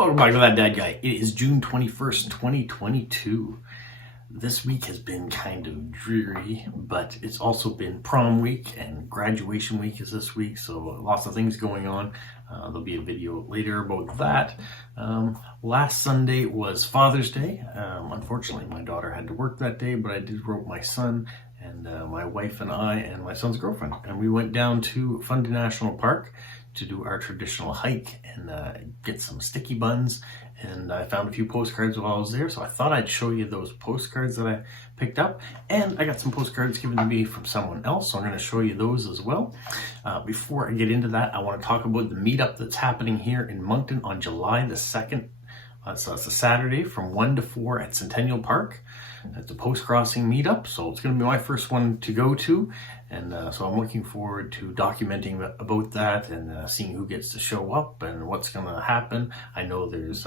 Welcome back to That Dad Guy. It is June 21st, 2022. This week has been kind of dreary, but it's also been prom week and graduation week is this week, so lots of things going on. There'll be a video later about that. Last Sunday was Father's Day. Unfortunately, my daughter had to work that day, but I did rope my son and my wife and I and my son's girlfriend. And we went down to Fundy National Park to do our traditional hike and get some sticky buns. And I found a few postcards while I was there, so I thought I'd show you those postcards that I picked up. And I got some postcards given to me from someone else, so I'm going to show you those as well. Before I get into that, I want to talk about the meetup that's happening here in Moncton on July the 2nd. So it's a Saturday from 1 to 4 at Centennial Park. It's a Postcrossing meetup, so it's going to be my first one to go to. And so I'm looking forward to documenting about that and seeing who gets to show up and what's going to happen. I know there's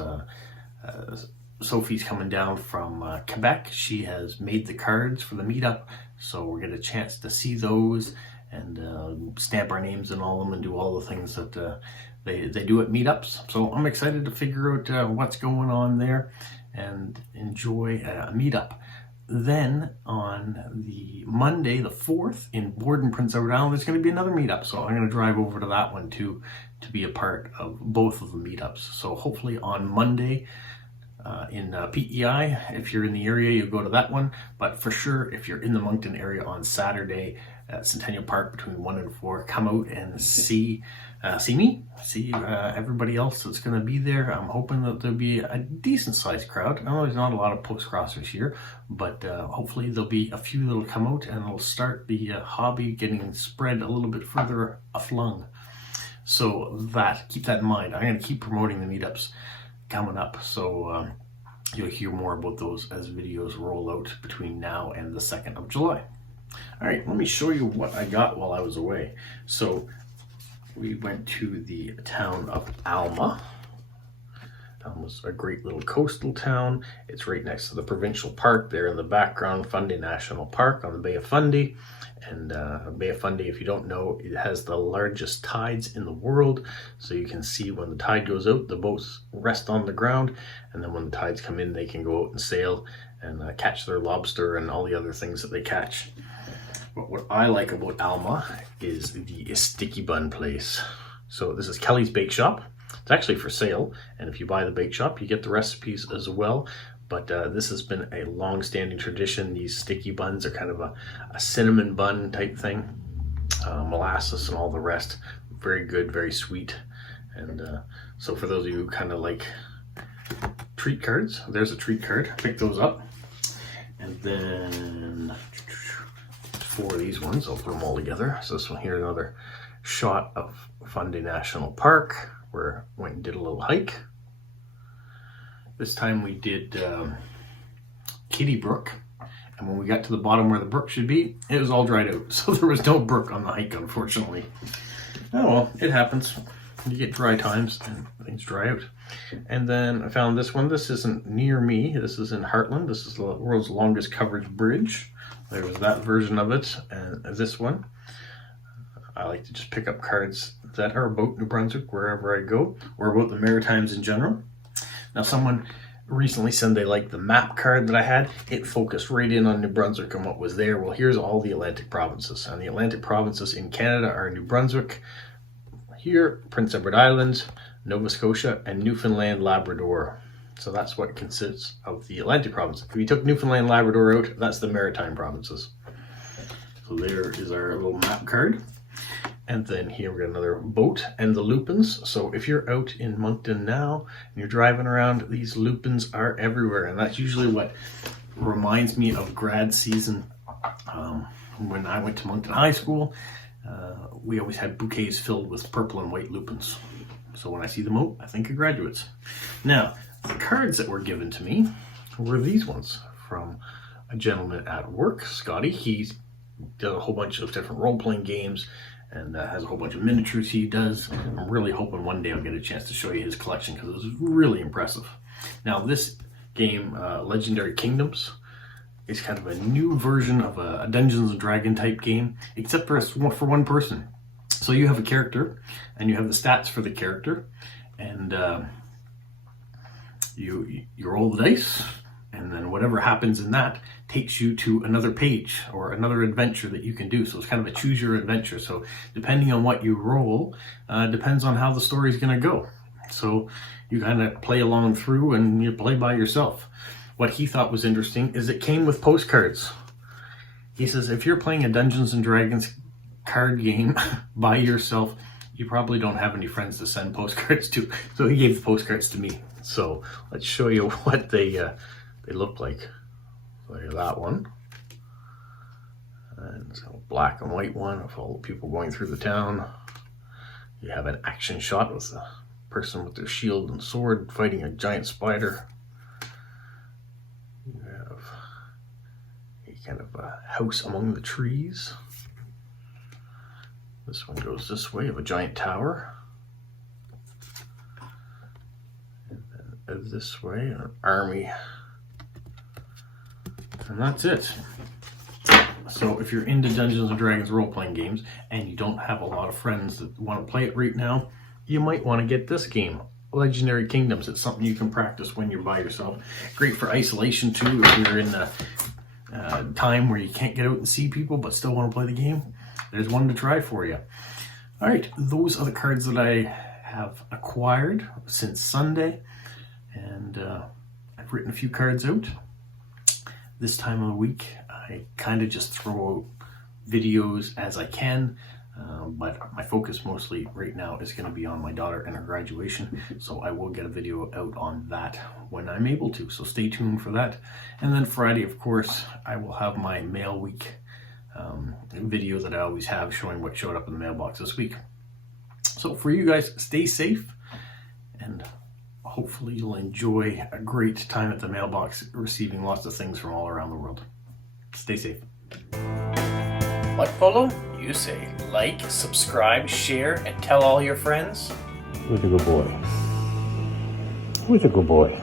Sophie's coming down from Quebec. She has made the cards for the meetup, so we'll get a chance to see those and stamp our names in all of them and do all the things that they do at meetups. So I'm excited to figure out what's going on there and enjoy a meetup. Then on the Monday, the 4th, in Borden, Prince Edward Island, there's going to be another meetup. So I'm going to drive over to that one too to be a part of both of the meetups. So hopefully on Monday in PEI, if you're in the area, you'll go to that one. But for sure, if you're in the Moncton area on Saturday at Centennial Park between 1 and 4, come out and see me, see everybody else that's going to be there. I'm hoping that there'll be a decent sized crowd. I know there's not a lot of postcrossers here, but hopefully there'll be a few that'll come out and it'll start the hobby getting spread a little bit further aflung. So keep that in mind. I'm going to keep promoting the meetups coming up, so you'll hear more about those as videos roll out between now and the 2nd of July. All right, let me show you what I got while I was away. So we went to the town of Alma. Alma's a great little coastal town. It's right next to the provincial park there in the background, Fundy National Park on the Bay of Fundy. And Bay of Fundy, if you don't know, it has the largest tides in the world. So you can see when the tide goes out, the boats rest on the ground. And then when the tides come in, they can go out and sail and catch their lobster and all the other things that they catch. But what I like about Alma is the sticky bun place. So this is Kelly's Bake Shop. It's actually for sale, and if you buy the bake shop, you get the recipes as well. But this has been a long-standing tradition. These sticky buns are kind of a cinnamon bun type thing, molasses and all the rest. Very good, very sweet. And so for those of you who kind of like treat cards, there's a treat card. Pick those up. And then 4 of these ones, I'll put them all together. So this one here, another shot of Fundy National Park, where I went and did a little hike. This time we did Kitty Brook, and when we got to the bottom where the brook should be, it was all dried out. So there was no brook on the hike, unfortunately. Oh well, it happens. You get dry times and things dry out. And then I found this one. This isn't near me. This is in Heartland. This is the world's longest covered bridge. There was that version of it, and this one. I like to just pick up cards that are about New Brunswick wherever I go, or about the Maritimes in general. Now, someone recently said they liked the map card that I had. It focused right in on New Brunswick and what was there. Well, here's all the Atlantic provinces, and the Atlantic provinces in Canada are New Brunswick, here, Prince Edward Island, Nova Scotia, and Newfoundland, Labrador. So that's what consists of the Atlantic province. If you took Newfoundland, Labrador out, that's the Maritime provinces. So there is our little map card. And then here we got another boat and the lupins. So if you're out in Moncton now and you're driving around, these lupins are everywhere. And that's usually what reminds me of grad season. When I went to Moncton High School, we always had bouquets filled with purple and white lupins. So when I see them out, I think of graduates. Now, the cards that were given to me were these ones from a gentleman at work, Scotty. He does a whole bunch of different role-playing games and has a whole bunch of miniatures he does. I'm really hoping one day I'll get a chance to show you his collection because it was really impressive. Now this game, Legendary Kingdoms, is kind of a new version of a Dungeons and Dragon type game, except for one person. So you have a character, and you have the stats for the character, and You roll the dice, and then whatever happens in that takes you to another page or another adventure that you can do. So it's kind of a choose your adventure. So depending on what you roll, depends on how the story is going to go. So you kind of play along through and you play by yourself. What he thought was interesting is it came with postcards. He says if you're playing a Dungeons and Dragons card game by yourself, you probably don't have any friends to send postcards to. So he gave the postcards to me. So let's show you what they look like. So here's that one. And it's a black and white one of all the people going through the town. You have an action shot with a person with their shield and sword fighting a giant spider. You have a kind of a house among the trees. This one goes this way, of a giant tower. And then this way, an army. And that's it. So if you're into Dungeons and Dragons role-playing games and you don't have a lot of friends that want to play it right now, you might want to get this game, Legendary Kingdoms. It's something you can practice when you're by yourself. Great for isolation too, if you're in a time where you can't get out and see people but still want to play the game. There's one to try for you. All right, those are the cards that I have acquired since Sunday, and I've written a few cards out. This time of the week, I kind of just throw out videos as I can, but my focus mostly right now is going to be on my daughter and her graduation, so I will get a video out on that when I'm able to, so stay tuned for that. And then Friday, of course, I will have my mail week video that I always have showing what showed up in the mailbox this week. So for you guys, stay safe, and hopefully you'll enjoy a great time at the mailbox, receiving lots of things from all around the world. Stay safe. What, Polo? You say like, subscribe, share, and tell all your friends? Who's a good boy? Who's a good boy?